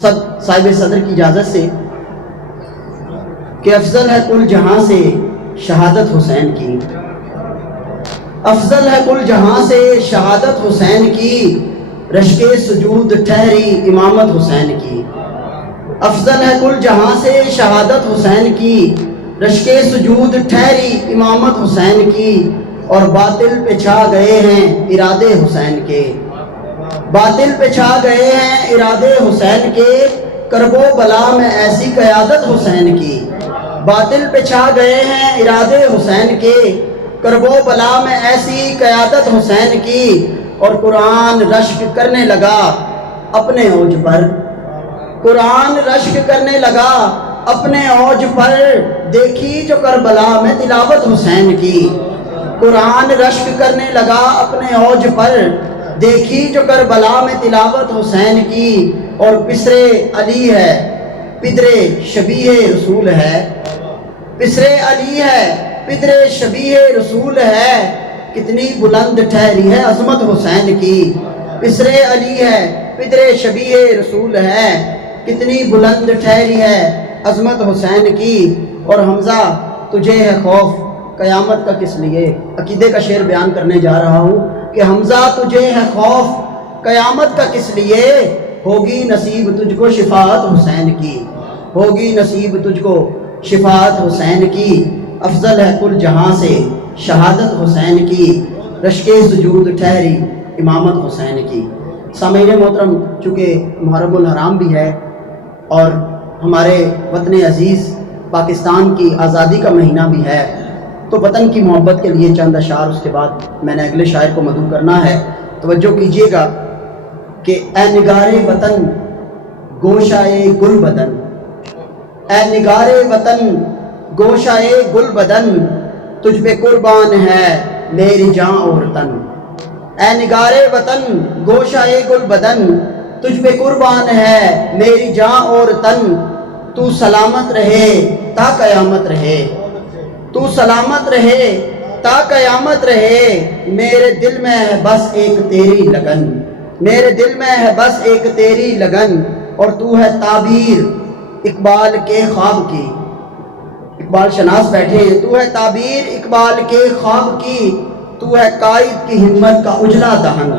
صاحب صدر کی اجازت سے کہ افضل ہے کل جہاں سے شہادت حسین کی، افضل ہے کل جہاں سے شہادت حسین کی، رشک سجود ٹھہری امامت حسین کی، افضل ہے کل جہاں سے شہادت حسین کی، رشک سجود ٹھہری امامت حسین کی، اور باطل پہ چھا گئے ہیں ارادے حسین کے، باطل پہ چھا گئے ہیں ارادے حسین کے، کرب و بلا میں ایسی قیادت حسین کی، باطل پہ چھا گئے ہیں ارادے حسین کے، کرب و بلا میں ایسی قیادت حسین کی، اور قرآن رشک کرنے لگا اپنے اوج پر، قرآن رشک کرنے لگا اپنے اوج پر، دیکھی جو کربلا میں تلاوت حسین کی، قرآن رشک کرنے لگا اپنے اوج پر، دیکھی جو کربلا میں تلاوت حسین کی، اور پسر علی ہے پدر شبیہ رسول ہے، پسر علی ہے پدر شبیہ رسول ہے، کتنی بلند ٹھہری ہے عظمت حسین کی، پسر علی ہے پدر شبیہ رسول ہے، کتنی بلند ٹھہری ہے عظمت حسین کی، اور حمزہ تجھے ہے خوف قیامت کا کس لیے، عقیدے کا شعر بیان کرنے جا رہا ہوں کہ حمزہ تجھے ہے خوف قیامت کا کس لیے، ہوگی نصیب تجھ کو شفاعت حسین کی، ہوگی نصیب تجھ کو شفاعت حسین کی، افضل ہے کل جہاں سے شہادت حسین کی، رشک سجود ٹھہری امامت حسین کی۔ سامعین محترم، چونکہ محرم الحرام بھی ہے اور ہمارے وطن عزیز پاکستان کی آزادی کا مہینہ بھی ہے، تو وطن کی محبت کے لیے چند اشعار، اس کے بعد میں نے اگلے شاعر کو مدعو کرنا ہے۔ توجہ کیجئے گا کہ اے نگار وطن گوشائے گل بدن، اے نگار وطن گوشائے گل بدن، تجھ پہ قربان ہے میری جاں اور تن، اے نگار وطن گوشائے گل بدن، تجھ پہ قربان ہے میری جاں اور تن، تو سلامت رہے تا قیامت رہے، تو سلامت رہے تا قیامت رہے، میرے دل میں ہے بس ایک تیری لگن، میرے دل میں ہے بس ایک تیری لگن، اور تو ہے تعبیر اقبال کے خواب کی، اقبال شناس بیٹھے ہیں، تو ہے تعبیر اقبال کے خواب کی، تو ہے قائد کی ہمت کا اجلا دہن،